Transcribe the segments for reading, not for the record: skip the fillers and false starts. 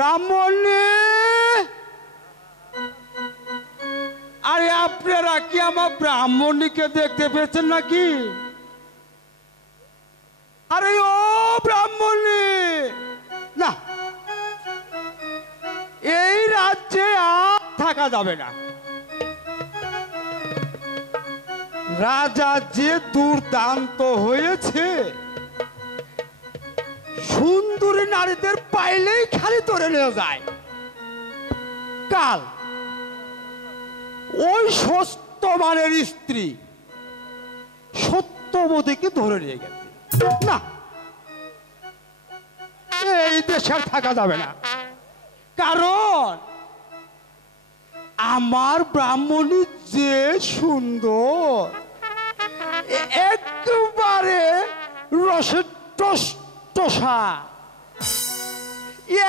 ব্রাহ্মণী, আরে আপনারা কি আমার ব্রাহ্মণীকে দেখতে পেয়েছেন নাকি? আরে ও ব্রাহ্মণী, না, এই রাজ্যে আর থাকা যাবে না। রাজা যে দুর্দান্ত হয়েছে, সুন্দরী নারীদের পাইলেই খালি ধরে নিয়ে যায়। কাল ওই সত্যবানের স্ত্রী সত্যবতীকে ধরে নিয়ে গেছে। না, এই দেশে আর থাকা যাবে না, কারণ আমার ব্রাহ্মণী যে সুন্দর, একেবারে রসের টসটসা।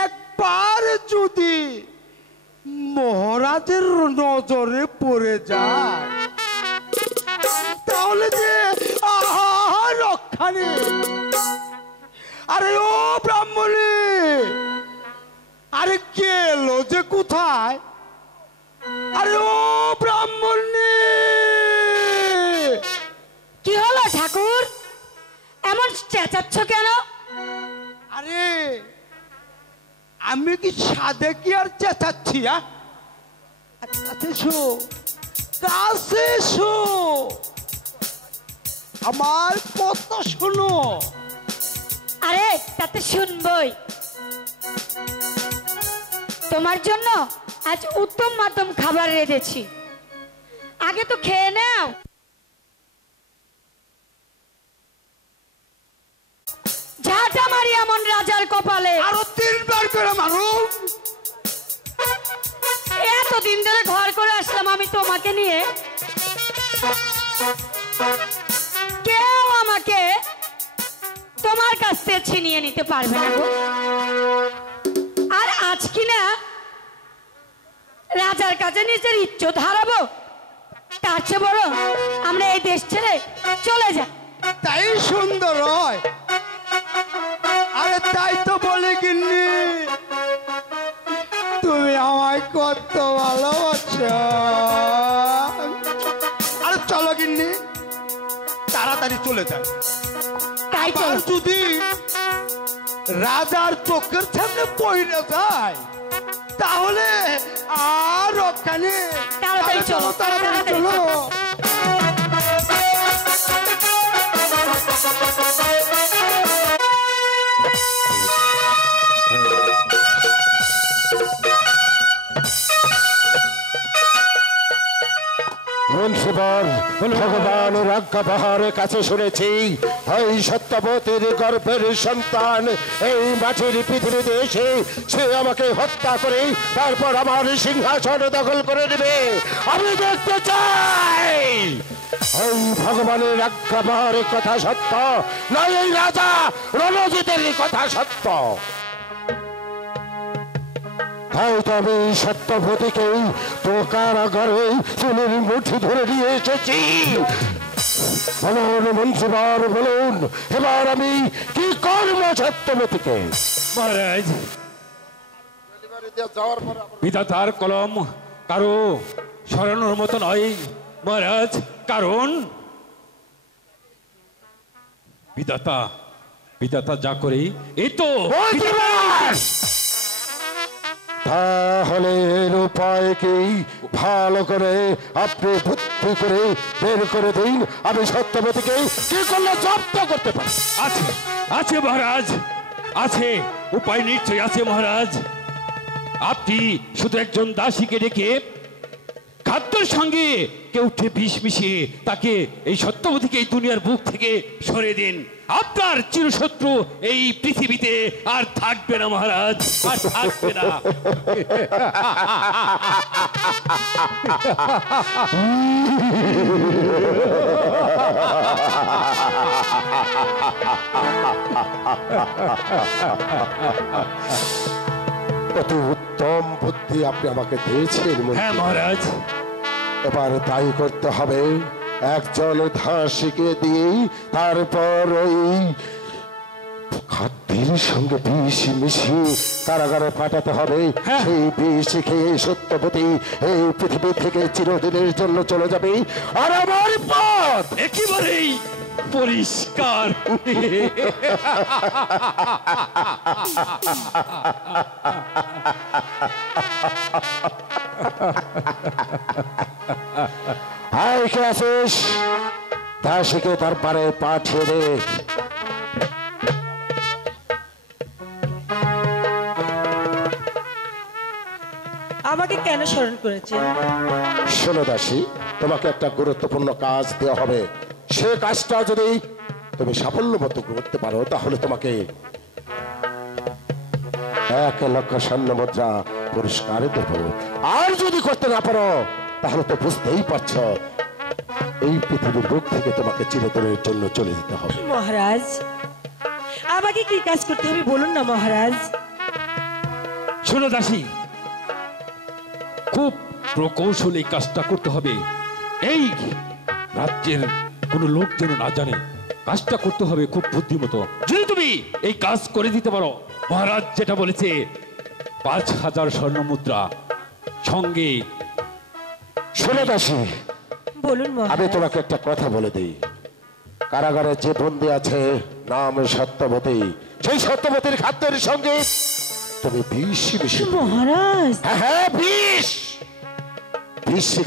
একবার যদি মহারাজের নজরে পড়ে যায় তাহলে যে রক্ষা নেই। আরে ও ব্রাহ্মণী, আরে গেল যে কোথায়? আরে ও ব্রাহ্মণী, কি হলো ঠাকুর, এমন চেঁচাচ্ছ কেন? আরে আমি কি সাদে কি আর চেঁচাচ্ছি? আমার কথা শোনো। আরে তাতে শুনবই। তোমার জন্য আজ উত্তম মাধ্যম খাবার রেঁধেছি, আগে তো খেয়ে নাও। ঝাঁটা মারি এমন রাজার কপালে, আরো 3 বার করে মারো। এতদিন ধরে ঘর করে আসলাম আমি তোমাকে নিয়ে, কেউ আমাকে তোমার কাছ থেকে ছিনিয়ে নিতে পারবে না গো। আর আজ কিনা রাজার কাছে নিজের ইজ্জত হারাবো, তার চেয়ে বড় আমরা এই দেশ ছেড়ে চলে যাই। তাই সুন্দর হয়। আরে তাই তো বলে গিন্নি, তুমি আমায় কত ভালোবাসো। আরে চলো গিন্নি, তাড়াতাড়ি চলে যাই। তাই তো, যদি রাজার চোখের সামনে পড়ে যায় তাহলে আর রক্ষা নেই। তাড়াতাড়ি চলো, তাড়াতাড়ি চলো। ভগবানের আজ্ঞা পাহাড়ের কাছে শুনেছি এই সত্যবতীর গর্ভের সন্তান এই মাটির পৃথিবীতে এসে সে আমাকে হত্যা করে তারপর আমার সিংহাসন দখল করে নেবে। আমি দেখতে চাই এই ভগবানের আজ্ঞা পাহাড়ের কথা সত্য, না এই রাজা রণজিতের কথা সত্য। তাই তো আমি সত্যবতীকে তো কারাগারে চুলের মুঠি ধরে নিয়ে এসেছি। বলুন মন্ত্রীবার, বলুন এবার আমি কি করবো সত্যবতীকে? মহারাজ, বিধাতার কলম কারো সরানোর মতো নয় মহারাজ, কারণ বিধাতা বিধাতা যা করে এই তো। তাহলে এর উপায় কি? ভালো করে আপনি বুদ্ধি করে বের করে দিন, আমি সত্যবতীকে কি করলে জব্দ করতে পারি। আছে আছে মহারাজ, আছে, উপায় নিশ্চয় আছে মহারাজ। আপনি শুধু একজন দাসীকে ডেকে খাদ্যের সঙ্গে কেউ বিষ মিশিয়ে তাকে এই সত্যবতীকে এই দুনিয়ার বুক থেকে সরিয়ে দিন। আপনার চিরশত্রু এই পৃথিবীতে আর থাকবে না মহারাজ, আর থাকবে না। অতি উত্তম বুদ্ধি আপনি আমাকে দিয়েছেন। হ্যাঁ মহারাজ, এবার তাই করতে হবে। একজন দাসীকে দিয়ে তারপর ওই খাদ্যের মাটির সঙ্গে বিষ মিশিয়ে কারাগারে পাঠাতে হবে। হ্যাঁ। সেই বিষ খেয়ে সত্যবতী এই পৃথিবী থেকে চিরদিনের জন্য চলে যাবে, আর আমার পথ একেবারেই পরিষ্কার। হাই কে আছিস? দাসীকে তার পারে পাঠিয়ে দে। আমাকে কেন স্মরণ করেছে? শোনো দাসী, তোমাকে একটা গুরুত্বপূর্ণ কাজ দেওয়া হবে। সে কাজটা যদি তুমি সাফল্য মতো করতে পারো তাহলে তোমাকে 1,00,000 স্বর্ণ মুদ্রা পুরস্কার দেব। আর যদি করতে না পারো তাহলে তো বুঝতেই পারছ এই পৃথিবীর বুক থেকে তোমাকে চিরদিনের জন্য চলে যেতে হবে। মহারাজ, আমাকে কি কাজ করতে হবে বলুন না মহারাজ। শোনো দাসী, খুব প্রকৌশলে এই কাজটা করতে হবে। এই রাজ্যের কোনো লোক যেন না জানে। কাজটা করতে হবে খুব বুদ্ধিমতো। যদি তুমি এই কাজ করে দিতে পারো, মহারাজ যেটা বলেছে 5,000 স্বর্ণ মুদ্রা সঙ্গে। শোনো দাসী, বলুন আমি মহারাজ। তোমাকে একটা কথা বলে দিই। কারাগারে যে বন্দী আছে নাম সত্যবতী, সেই সত্যবতীর খাদ্যের সঙ্গে তুমি বিষ মিশিয়ে মহারাজ, হ্যাঁ বিষ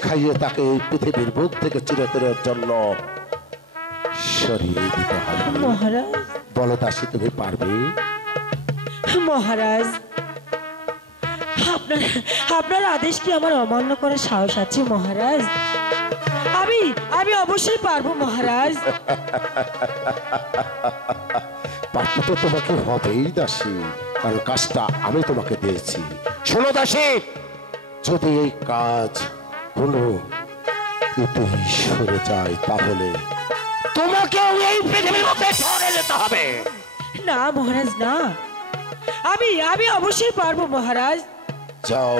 খাইয়ে তাকে এই পৃথিবীর বুক থেকে চিরতরের জন্য সরিয়ে দিতে হবে। মহারাজ, বলো দাসী, তুমি পারবে? মহারাজ, আপনার আদেশ কি আমার অমান্য করার সাহস আছে মহারাজ? আমি অবশ্যই পারবো মহারাজ। পারতে তো তোমাকে হবেই দাসী, কারণ কাজটা আমি তোমাকে দিয়েছি। শোনো দাসী, যদি এই কাজ কোনো সরে যায় তাহলে তোমাকেও এই পৃথিবীর মধ্যে সরে যেতে হবে। না মহারাজ, না, আমি অবশ্যই পারবো মহারাজ। যাও,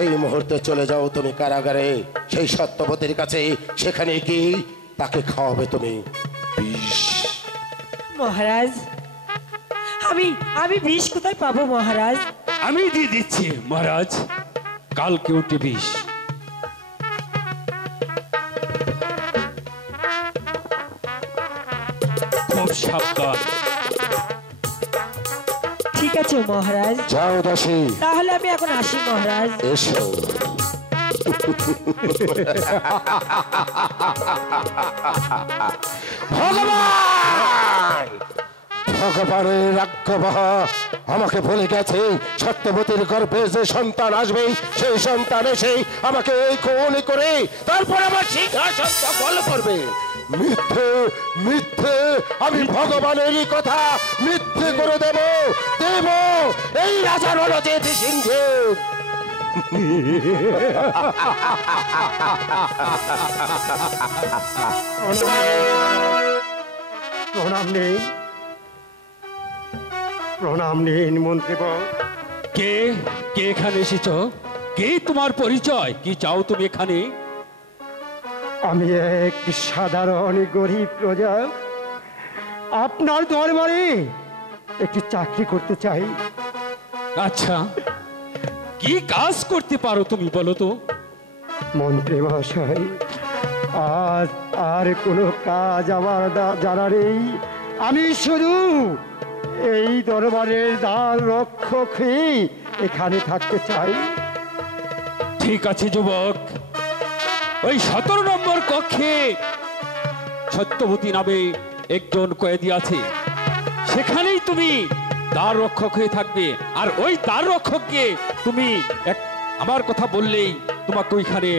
এই মুহূর্তে চলে যাও তুমি কারাগারে, সেই সত্যবতীর কাছে। সেখানে গিয়ে তাকে খাওয়াবে তুমি বিষ। মহারাজ, আমি বিষ কোথায় পাবো মহারাজ? আমি দিয়ে দিচ্ছি মহারাজ, কালকে উঠে বিষ। খুব সাবধান। ঠিক আছে মহারাজ, যাও দাসী, তাহলে আমি এখন আসি মহারাজ। এসো। ভগবান, ভগবানের আজ্ঞা আমাকে বলে গেছে সত্যবতীর গর্ভে যে সন্তান আসবে সেই সন্তান এসে আমাকে এই খুন করে তারপর আমার সিংহাসন দখল করবে। মিথ্যে মিথ্যে, আমি ভগবানেরই কথা মিথ্যে করে দেব এই রাজা রণজিৎ সিংহের। প্রণাম নেই, প্রণাম নিন মন্ত্রীবর। কে কে এখানে এসেছ? কে তোমার পরিচয়? কি চাও তুমি এখানে? আমি এক সাধারণ গরিব প্রজা, আপনার দরবারে একটি চাকরি করতে চাই। আচ্ছা, কি কাজ করতে পারো তুমি বলো তো? মন্ত্রী মহাশয়, আজ আর কোনো কাজ আমার জানা নেই। আমি শুধু এই দরবারের দ্বার রক্ষক হয়ে এখানে থাকতে চাই। ঠিক আছে যুবক, ওই 17 নম্বর কক্ষে সত্যবতী নামে একজন কয়েদি আছে, সেখানেই তুমি দ্বার রক্ষক হয়ে থাকবে। আর ওই দ্বার রক্ষককে তুমি আমার কথা বললেই তোমাকে ওইখানে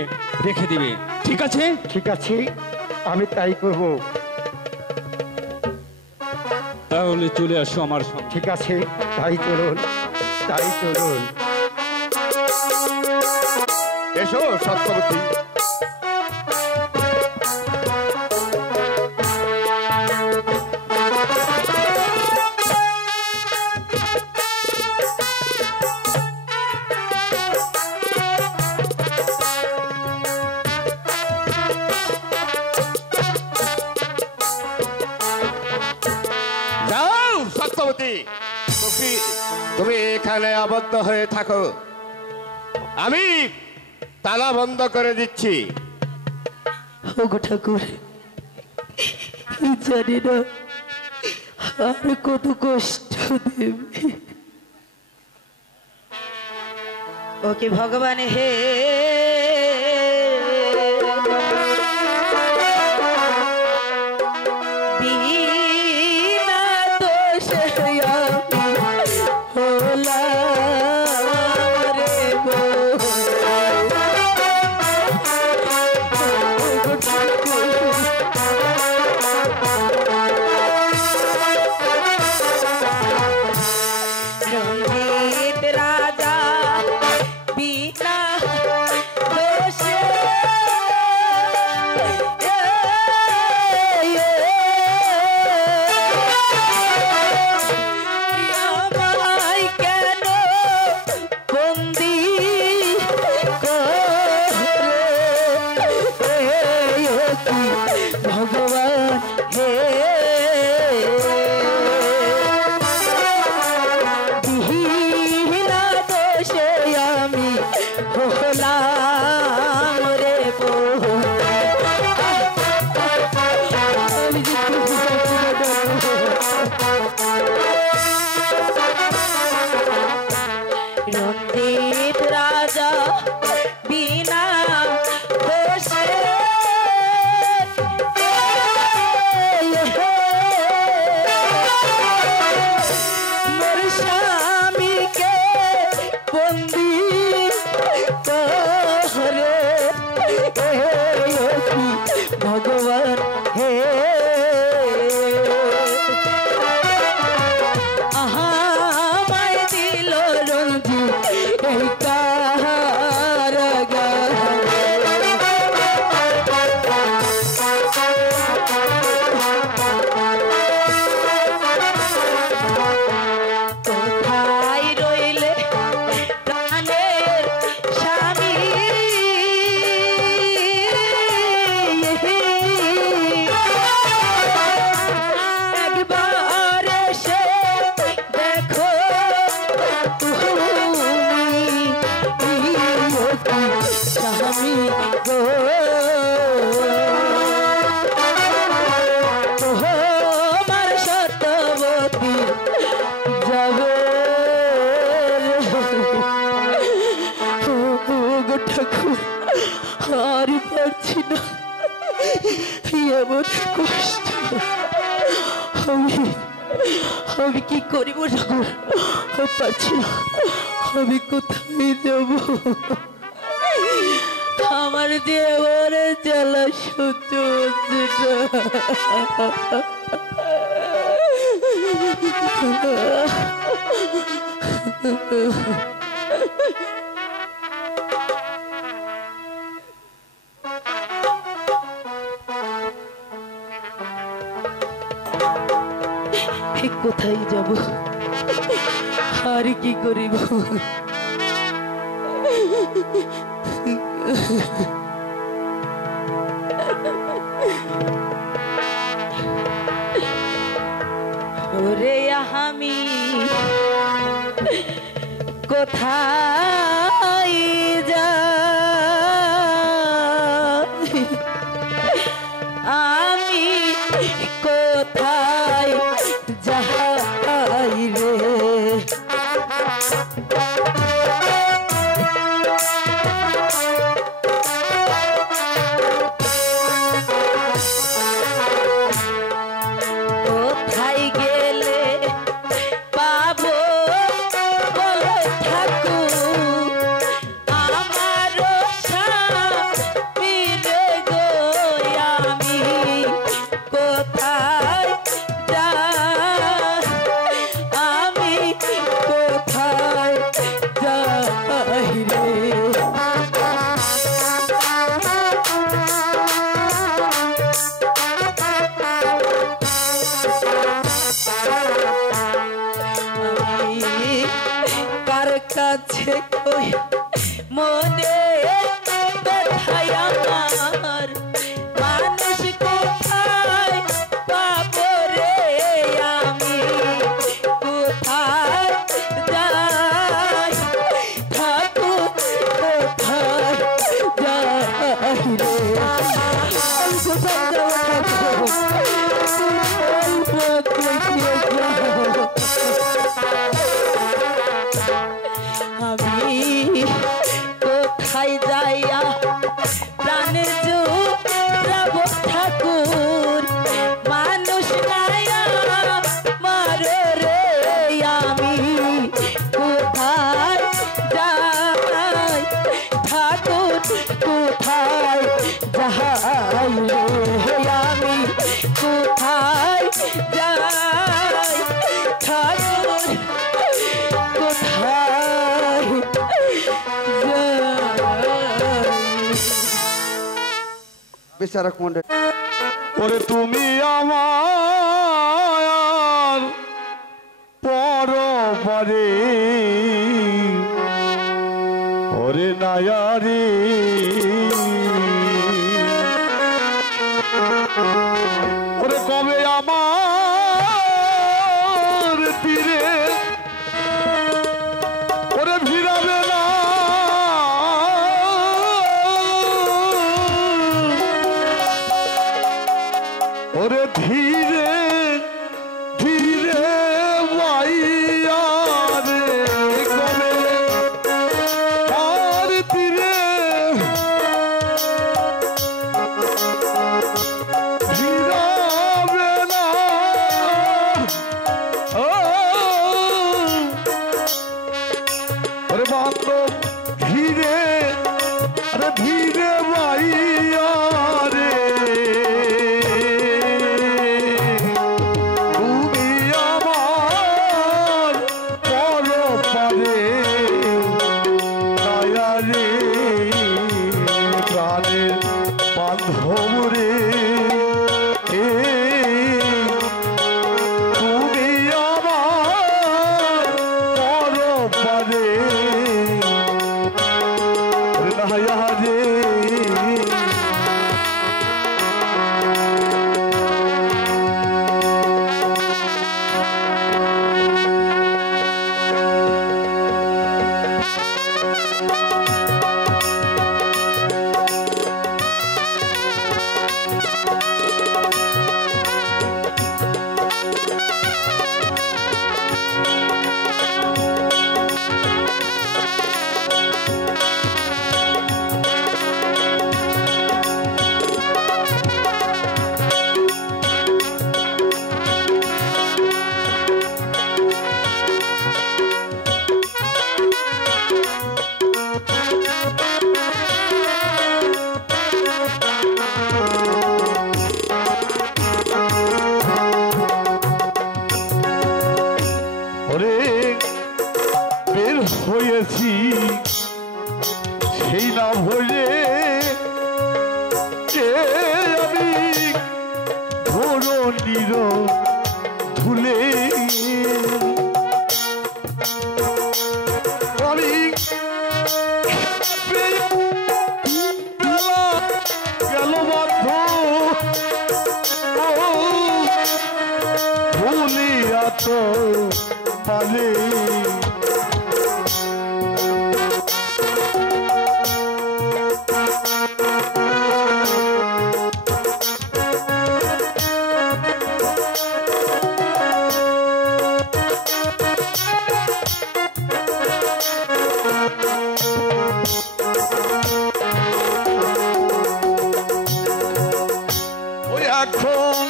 রেখে দেবে। ঠিক আছে? ঠিক আছে, আমি তাই করব। তাহলে চলে আসো আমার সঙ্গে। ঠিক আছে, তাই চলুন, তাই চলুন। এসো সত্যবতী। সখী, তুমি এখানে আবদ্ধ হয়ে থাকো, আমি তালা বন্ধ করে দিচ্ছি। ওগো ঠাকুর, জানি না আর কত কষ্ট দেবে। ওকে ভগবান হে, বিনা দোষে আমি হলাম রে গো। রঞ্জিত রাজা বিনা দোষে আমায় কেন বন্দি করে ভগবান হে, বিনা দোষে আমি হলাম রে গো। রঞ্জিত রাজা বিনা দোষে মোর স্বামীকে বন্দি করে ভগবান হে, আমায় দিল রঞ্জিত এই কারাগার। কোথায় রইলে প্রাণের স্বামী, একবার এসে দেখো তুমি স্বামী গো। তোমার সত্যবতী যাবে গো ঠাকুর, আর পারছি না এমন কষ্ট। আমি কি করিব ঠাকুর, পারছি না, আমি কোথায় যাব? আমার দেবরের জ্বালা সহ্য হচ্ছে না। কোথায় যাব আর কি করিব? ওরে আমি কোথায় যাই, আমি কোথায় যাই রে, কোথায় গেলে পাবো বলো ঠাকুর আমার স্বামী রে গো। আমি কোথায় যাই, আমি কোথায় যাই রে, কার কাছে কই মনে ব্যথায় আমার, মানুষ কোথায় পাবো রে, আমি কোথায় আমি কোথায় যাইয়া প্রাণের জোড়াব ঠাকুর মানুষ নাইয়া মারে রে আমি কোথায় যাই ঠাকুর কোথায় যাই রে আমি কোথায় যাই ঠাকুর কোথায় বেচারা কোনটা ওরে তুমি আমার পরপারে ওরে নায়ারে ওরে কবে আমার তীরে ওরে ভিড়াবে না ওরে ধীরে ধীরে মাইয়া রে কবে আর তীরে ভিড়াবে না ওরে বান্ধব ধীরে আরে ধীরে মাইয়া রে তুমি আমার পরপারে দয়া রে প্রাণের বান্ধব রে তুমি আমার পরপারে দয়া রে ওরে বের হয়েছি সেই না ভরে কে আমি ধরণীর ধুলে আমি গেল বাধ্য ভুলিয়া তো পালে ওই এখন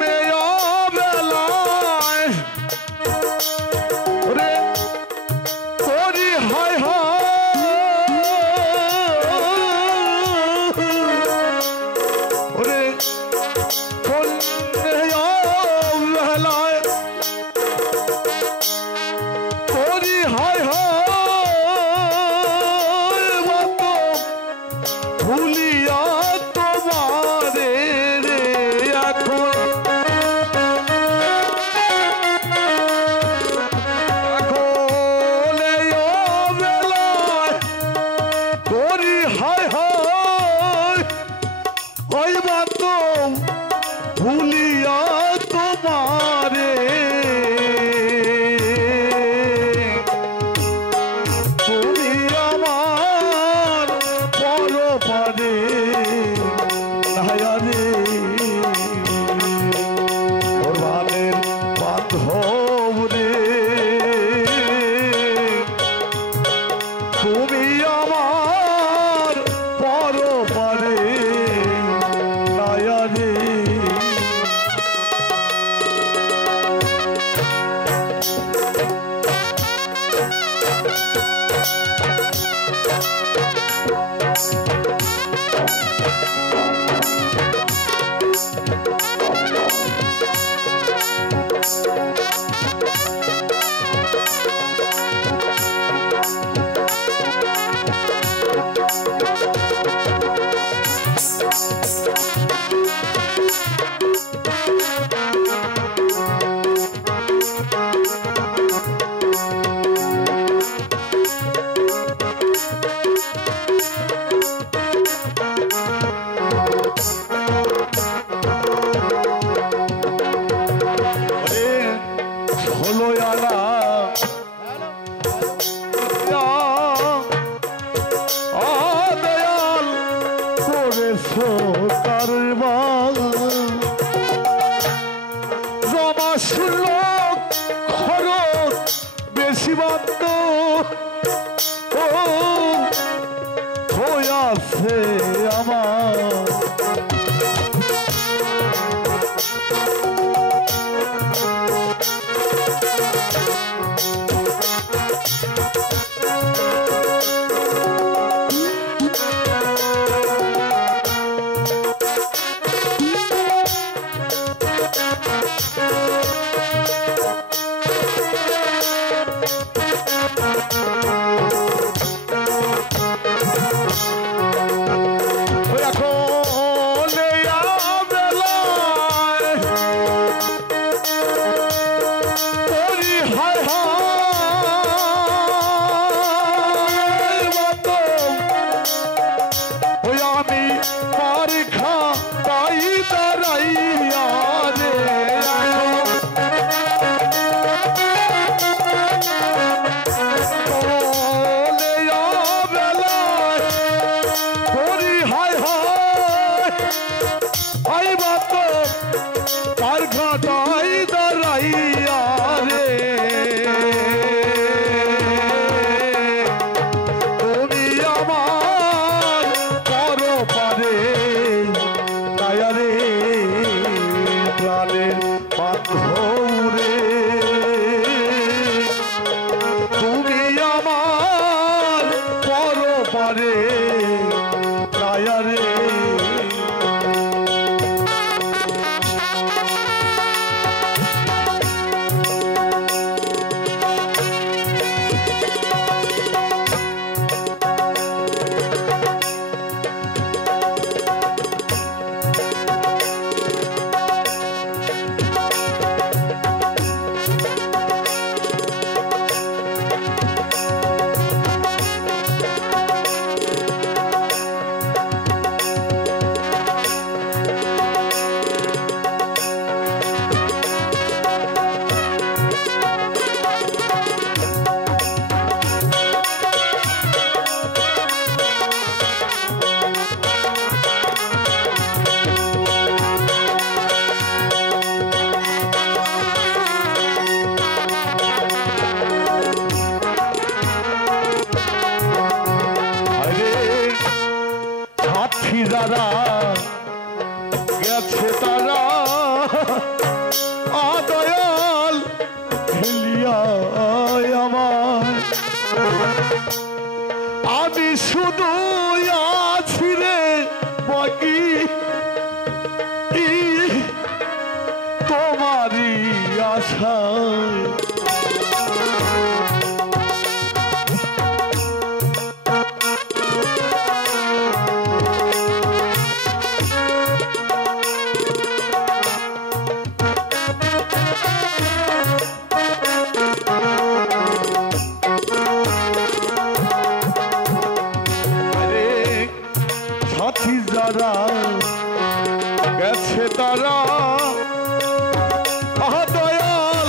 মেয়া বেলায় ওরে করি হায় ওরে কোন মেয়া বেলায় করি হায় ভুলিয়া তোমারে রে এখন বেলায় করি হায় ওই বাত ভুলিয়া তোমারে গেছে তারা দয়াল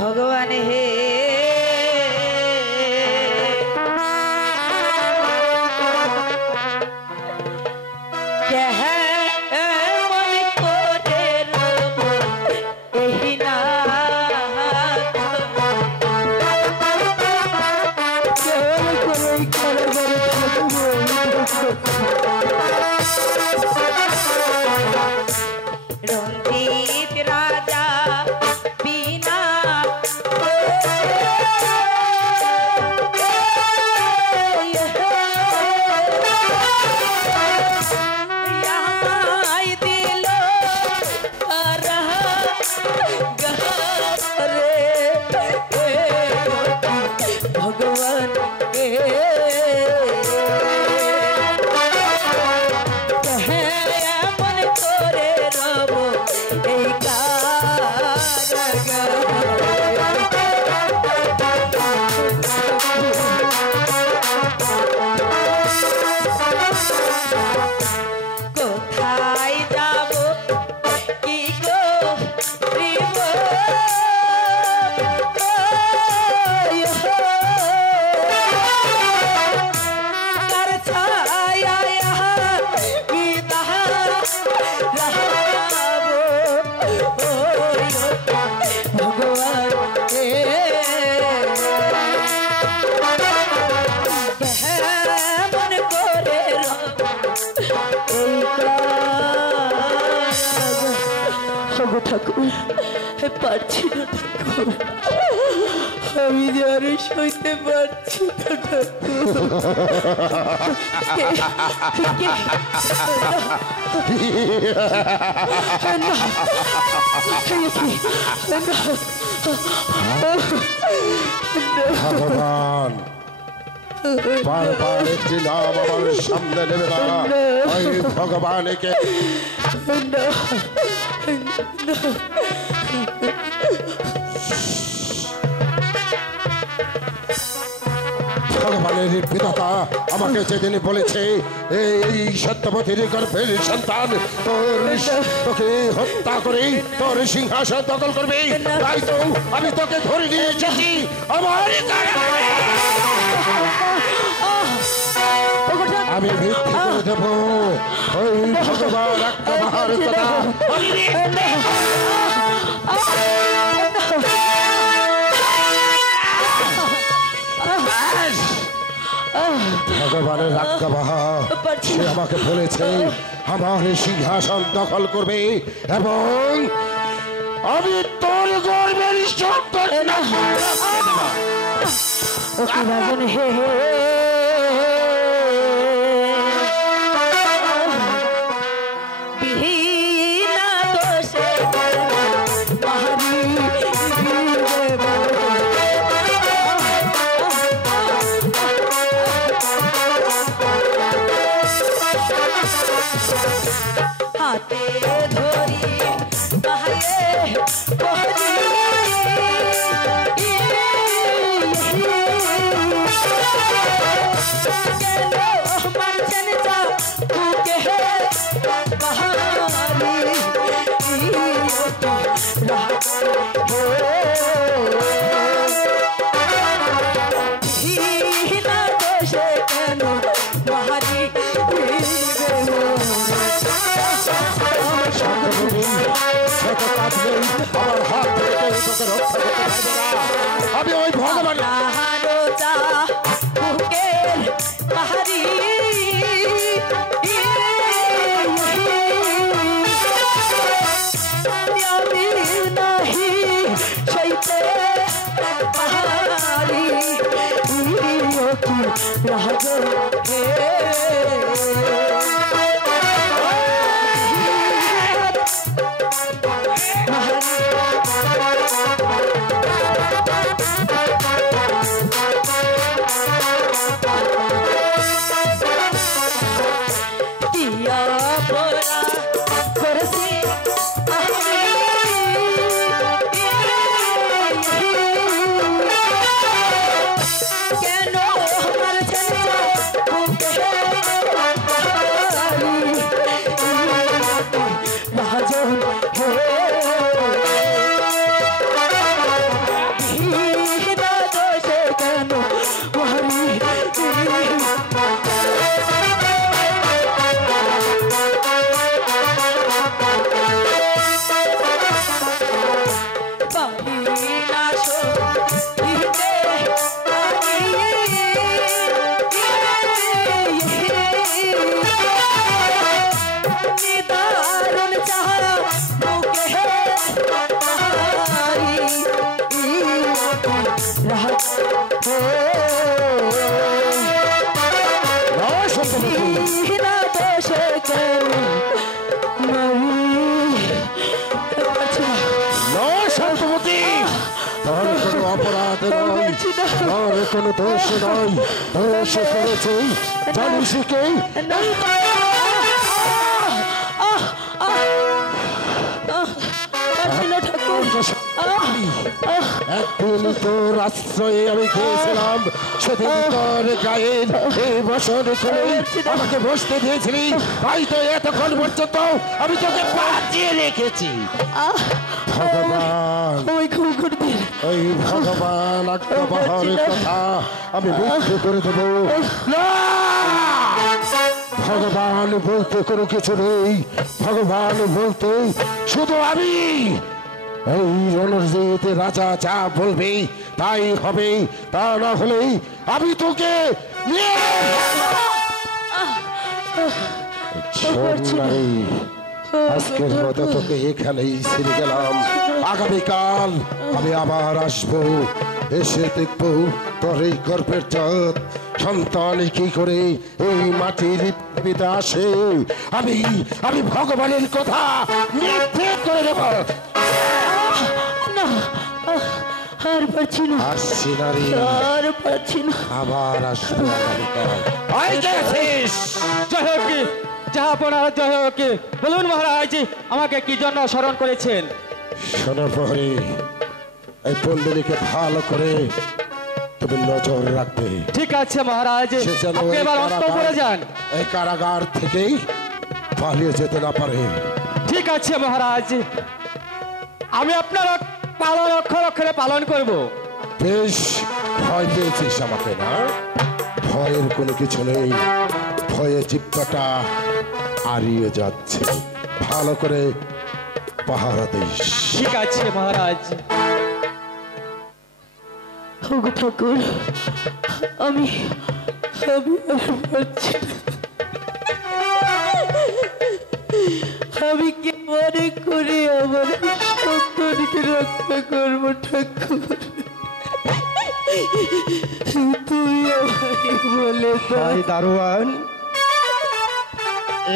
ভগবান হে রঞ্জিত রাজা বিনা দিল ভগবান কোথায় যাব কি গো প্রেম কার ছায়া কি তাহা ভগবান মন করে ঠাকুর পারছি না ঠাকুর আমি যে আর সইতে পারছি না ভগবান বারবার একটি নাম আমার সামনে নেবে না ওই ভগবানকে ভগবানের বিধাতা আমাকে যেদিন বলেছে এই সত্যবতীর গর্ভের সন্তান তোকে হত্যা করে তোর সিংহাসন দখল করবে তাই তো আমি তোকে ধরে নিয়ে এসেছি আমার আমি ভিত্তি করে দেব ওই ভগবান একটা বাহার কথা ভগবানের আজ্ঞাবাহা সে আমাকে বলেছে আমার সিংহাসন দখল করবে এবং আমি তোর গর্বের সন্তান হে হে হাতে ধরি আমার হাত থেকে তোকে রক্ষা করতে পারবে না আমি ওই ভগবান কেন বিনা দোষে কেন মরি অপরাধ নয়, তোর কোনো দোষ নয়, দোষ করেছে জানিস কে? একদিন তোর আশ্রয়ে আমি খেয়েছিলাম, সেদিন তোর গায়ের এই বছর করে আমাকে বসতে দিয়েছিলি, তাই তো এতক্ষণ পর্যন্ত আমি তোকে বাঁচিয়ে রেখেছি। ভগবান, ওই ভগবান আজ্ঞাবহের কথা আমি মিথ্যে করে দেবো না। ভগবান বলতে কোনো কিছু নেই, ভগবান বলতে শুধু আমি। এই রণজিৎ রাজা যা বলবে তাই হবে, তা না হলে আমি তোকে আজকের মতো তোকে এখানেই ছেড়ে গেলাম। আগামীকাল আমি আবার আসবো, এসে দেখবো তোর এই গর্ভের জাত সন্তান কি করে এই মাটির পিতা আসে। আমি ভগবানের কথা মিথ্যে করে দেব না। আর পারছি না, আসছি না রে, আর পারছি না, আবার আসবো আগামীকাল। জয় হোক জাহাপনা, জয় হোক। বলুন মহারাজ আমাকে কি জন্য স্মরণ করেছেন? শোনার পরে এই পল্লীকে ভালো করে তুমি নজর রাখবে। ঠিক আছে মহারাজ, সে যেন আপনি এবার অন্তঃপুরে যান। এই কারাগার থেকেই পালিয়ে যেতে না পারে। ঠিক আছে মহারাজ, আমি আপনার পালন অক্ষর অক্ষরে পালন করব। বেশ, ভয় পেয়েছিস আমাকে না? ভয়ের কোনো কিছু নেই, ভয়ে জিব্বাটা হারিয়ে যাচ্ছে। ভালো করে পাহারা দিস। ঠিক আছে মহারাজ। ওগো ঠাকুর, আমি আর পারছি না। আমি কি মনে করে আমার সন্তানকে রক্ষা করবো ঠাকুর? তুই আমাকে বলে ভাই দারোয়ান,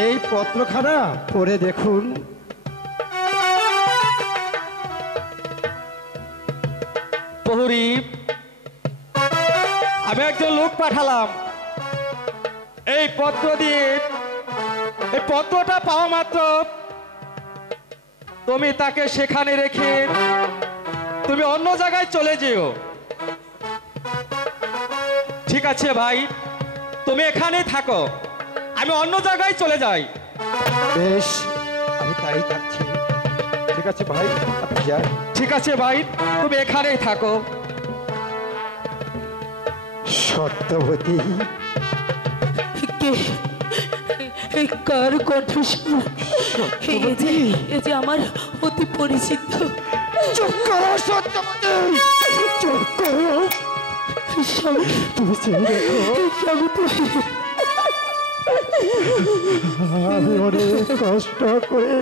এই পত্রখানা পড়ে দেখুন। প্রহরী, আমি একজন লোক পাঠালাম এই পত্র দিয়ে। এই পত্রটা পাওয়া মাত্র তুমি তাকে সেখানে রেখে তুমি অন্য জায়গায় চলে যেও। ঠিক আছে ভাই, তুমি এখানেই থাকো, আমি অন্য জায়গায় চলে যাই। বেশ, আমি তাই থাকছি। ঠিক আছে ভাই, আপনি যান। ঠিক আছে ভাই, তুমি এখানেই থাকো। সত্যবতী, কার কণ্ঠস্বর? এই যে আমার অতি পরিচিত। চুপ করো সত্যবতী, চুপ করো। তুমি চেয়ে দেখো, আমি অনেক কষ্ট করে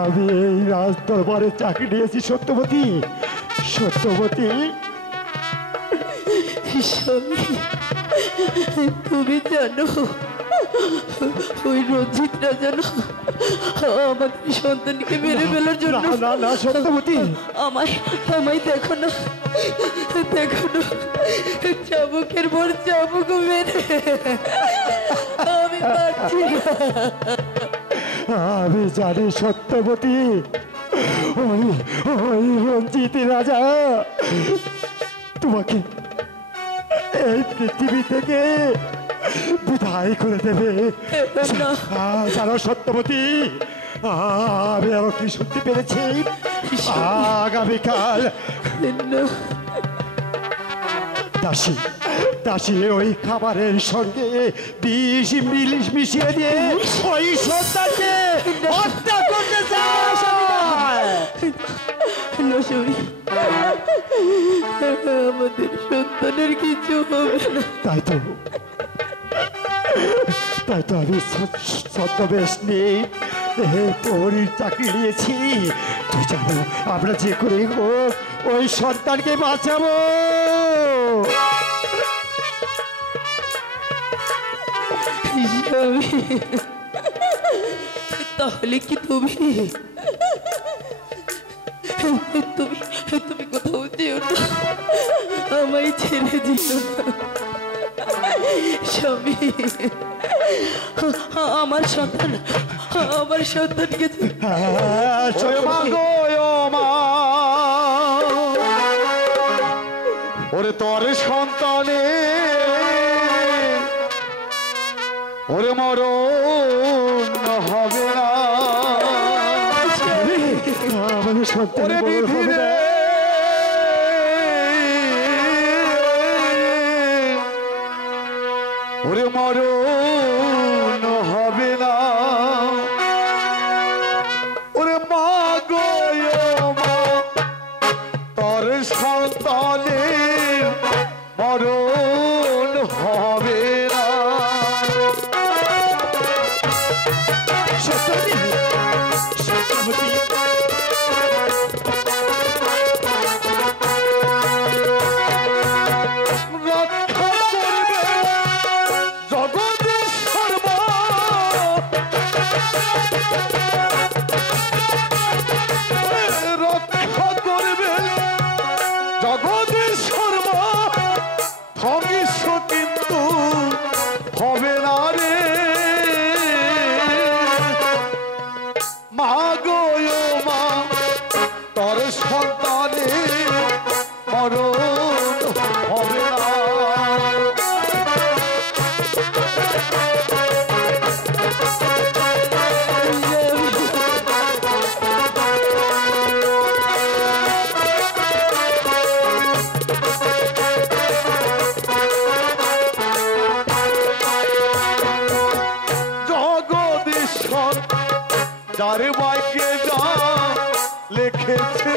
আমি এই রাজ দরবারে চাকরি নিয়েছি। সত্যবতী, সত্যবতী, তুমি জানো ওই রঞ্জিত রাজা আমাদের সন্তানকে মেরে ফেলার জন্য। না না সত্যবতী, আমায় দেখো না, দেখো না, চাবুকের পর চাবুক মেরে আমি পারছি না। আমি জানি সত্যবতী, ওই রঞ্জিত রাজা তোমাকে এই পৃথিবী থেকে বিদায় করে দেবে। জানো সত্যবতী, আমি আরো কি শুনতে পেরেছি আগামীকাল দাসী দাসী ওই খাবারের সঙ্গে বিষ মিশিয়ে দিয়ে ওই সন্তানকে হত্যা করতে চায়। আমাদের সন্তানের কিছু হবে না। তাই তো আমি ছদ্মবেশ নেই পরীর চাকরি নিয়েছি। তুই জানো আমরা যে করে হোক ওই সন্তানকে বাঁচাবো। তাহলে কি তুমি তুমি তুমি কোথাও যেও না, আমায় ছেড়ে দিও না স্বামী। আমার সন্তানকে ওরে তোর সন্তানে ওরে মরণ হবে না, আমাদের সন্তান ওরে হবে না। ওরে মরণ হবে না, ওরে মা গো মা তোর সন্তানের মরণ হবে না। যারে মাইকে যা লিখেছে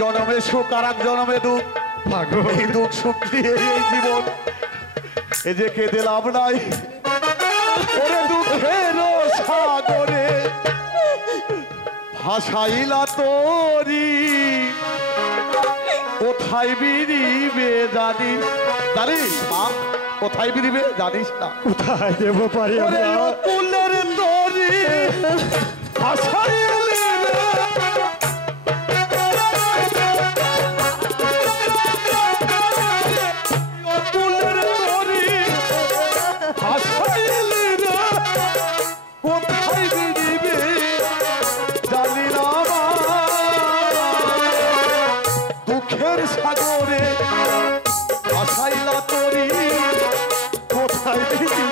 জনমে সুখ আর এক জনমে দুঃখ, এই দুঃখ সুখ দিয়ে এই জীবন এই যে কেঁদে লাভ নাই। ওরে দুঃখের সাগরে ভাসাইলা তোরি কোথায় বিরিবে জানিস, জানিস মা কোথায় বিরিবে জানিস না, কোথায় দেব পারি আমরা ফুলের তোরি ভাসাইলে কোথায় দিবে জানি না, দুঃখের সাগরে ভাসাইলা তোরি কোথায় দিবে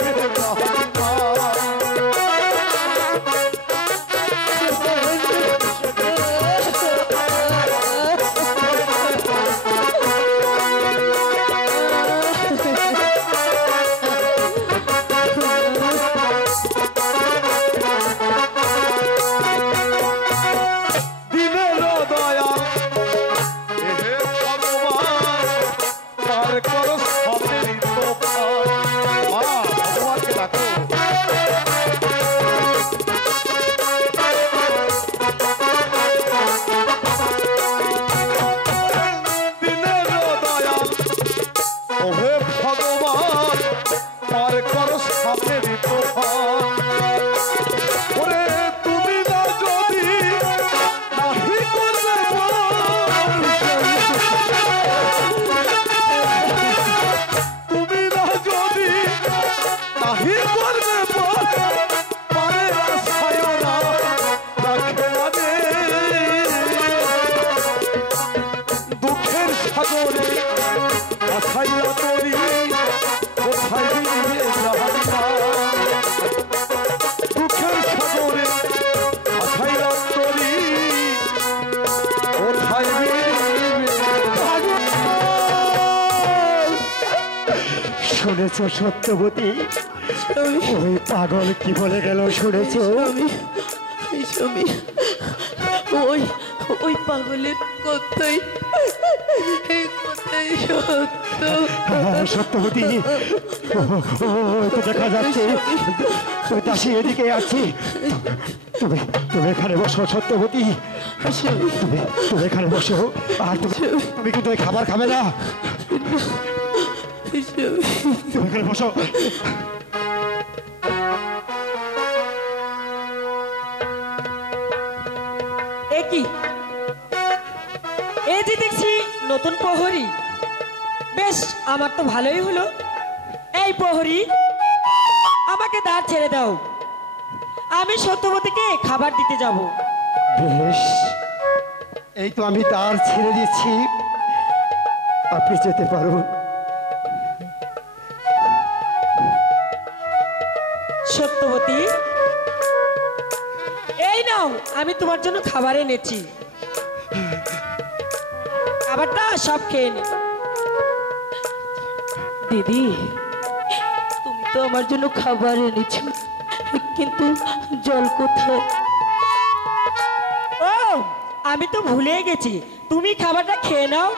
আছাইলা তরি কোথায় মিলিবে জাহান্না দুঃখের সাগরে আছাইলা তরি কোথায় মিলিবে শুনেছ সত্যবতী ওই পাগল কি বলে গেল শুনেছ? স্বামী ওই ওই পাগলের কথাই এই কথাই সত্য। সত্যবতী ওই তো দেখা যাচ্ছে ওই দাসী এদিকে আছি। তুমি তুমি এখানে বসো সত্যবতী, তুমি এখানে বসো। আর তুমি কিন্তু ওই খাবার খাবে না, তুমি এখানে বসো। কি এই যে দেখছি নতুন প্রহরী, বেশ আমার তো ভালোই হলো। এই প্রহরী আমাকে দ্বার ছেড়ে দাও, আমি সত্যবতীকে খাবার দিতে যাব। বেশ, এই তো আমি দ্বার ছেড়ে দিচ্ছি, আপনি যেতে পারুন। সত্যবতী এই নাও, আমি তোমার জন্য খাবার এনেছি, খাবারটা সব খেয়ে নে। দিদি তুমি তো আমার জন্য খাবার এনেছো, কিন্তু জল কোথায়? ও আমি তো ভুলে গেছি, তুমি খাবারটা খেয়ে নাও,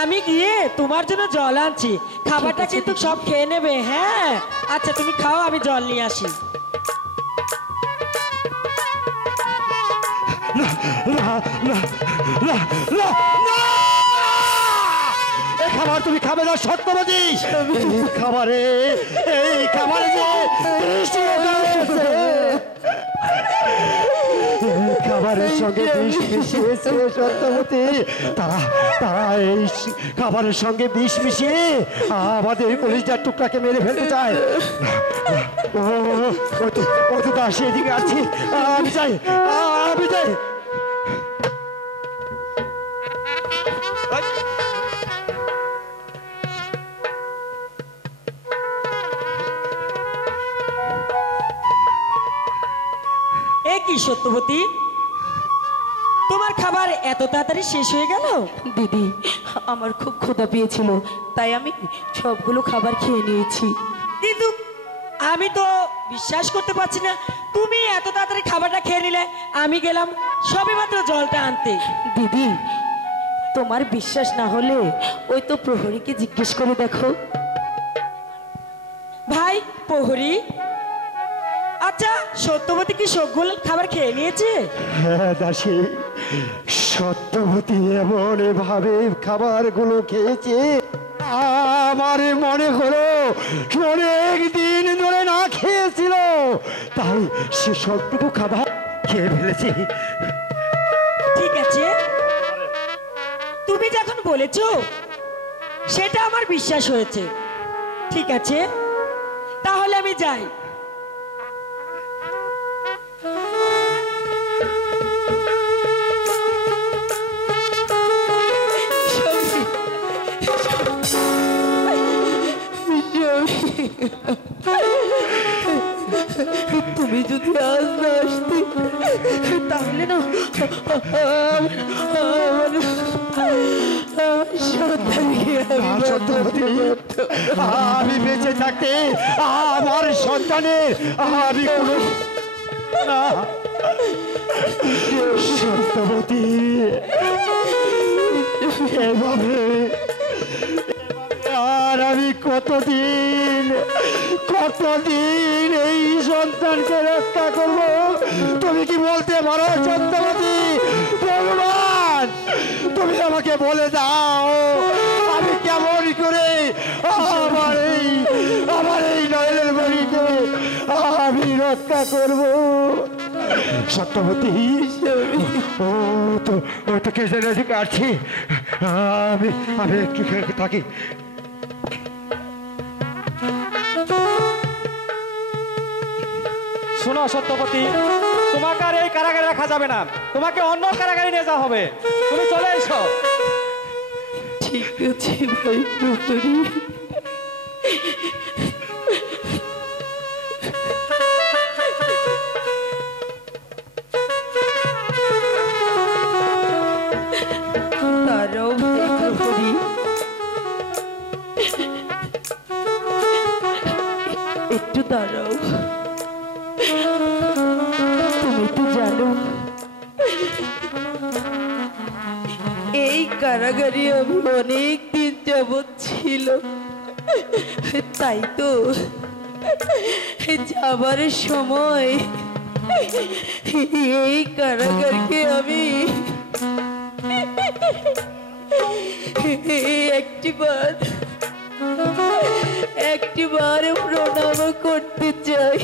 আমি গিয়ে তোমার জন্য জল আনছি, খাবারটা কিন্তু সব খেয়ে নেবে। হ্যাঁ আচ্ছা তুমি খাও, আমি জল নিয়ে আসি। খাবার তুমি খাবে না সত্যবতী, খাবারে এই খাবারে খাবারের সঙ্গে বিষ মিশিয়েছে সত্যবতী, তারা এই খাবারের সঙ্গে বিষ মিশিয়ে আমাদের কলিজার টুকরাকে মেরে ফেলতে চায়। ও তো দাসী এদিকে আছি, আমি যাই, আমি যাই। এ কি সত্যবতী, তোমার খাবার এত তাড়াতাড়ি শেষ হয়ে গেল? দিদি আমার খুব ক্ষুধা পেয়েছিল, তাই আমি সবগুলো খাবার খেয়ে নিয়েছি। কিন্তু আমি তো বিশ্বাস করতে পারছি না, তুমি এত তাড়াতাড়ি খাবারটা খেয়ে নিলে, আমি গেলাম সবেমাত্র জলটা আনতে। দিদি তোমার বিশ্বাস না হলে ওই তো প্রহরীকে জিজ্ঞেস করে দেখো। ভাই প্রহরী, আচ্ছা সত্যবতী কি সবগুলো খাবার খেয়ে নিয়েছে? হ্যাঁ দাসী, সত্যবতী এমন ভাবে খাবারগুলো খেয়েছে আমার মনে হলো অনেক দিন ধরে না খেয়েছিল, তাই সে সবটুকু খাবার খেয়ে ফেলেছে। ঠিক আছে, তুমি যখন বলেছো সেটা আমার বিশ্বাস হয়েছে। ঠিক আছে, তাহলে আমি যাই। তুমি যদি আজ না আসতে তাহলে না আমি বেঁচে থাকতে আমার সন্তানের আমি সত্যবতী এভাবে আর আমি কতদিন এই সন্তানকে রক্ষা করব? তুমি কি বলতে পারো সত্যবতী? ভগবান তুমি আমাকে বলে দাও, আমি কেমন করে আমার এই নয়নের মণিকে আমি রক্ষা করব? সত্যবতী ও তো কে যেন কাটছি, আমি একটু থাকি। শোনো সত্যবতী, তোমাকে আর এই কারাগারে রাখা যাবে না, তোমাকে অন্য কারাগারে নিয়ে যাওয়া হবে, তুমি চলে এসো। ঠিক আছে ভাই প্রহরী। দাঁড়াও ভাই প্রহরী, একটু দাঁড়াও। তুমি তো জানো এই কারাগারে আমি অনেক দিন যাবৎ ছিল, তাই তো যাবার সময় এই কারাগারকে আমি একটিবার প্রণাম করতে চাই।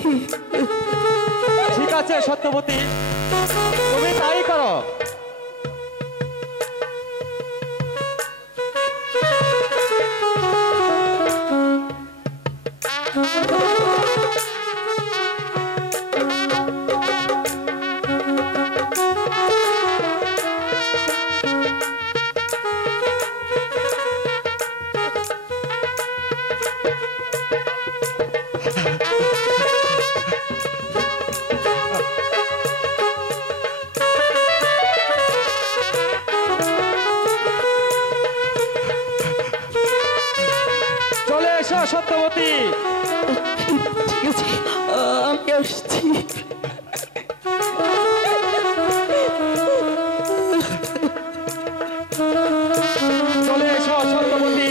ঠিক আছে সত্যবতী, তুমি তাই করো। চলে এসো সত্যবতী। ঠিক আছে, আমি আসছি। চলে এসো সত্যবতী।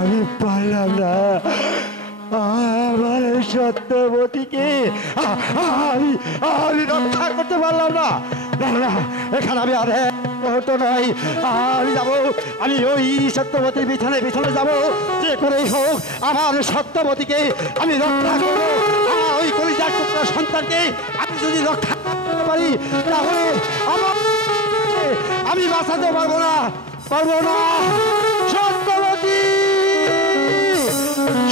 আমি পারলাম না আমার সত্যবতীকে আমি আমি রক্ষা করতে পারলাম না। না না, এখানে আমি আর হতো নয়। আমি যাবো, আমি ওই সত্যবতীর পিছনে পিছনে যাবো, যে করেই হোক আমার সত্যবতীকে আমি রক্ষা করবো। আমার ওই কলিজার টুকরা সন্তানকে আমি যদি রক্ষা করতে পারি, তাহলে আমি বাঁচাতে পারবো না। সত্যবতী,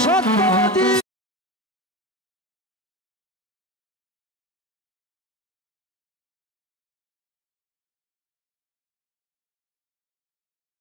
সত্যবতী।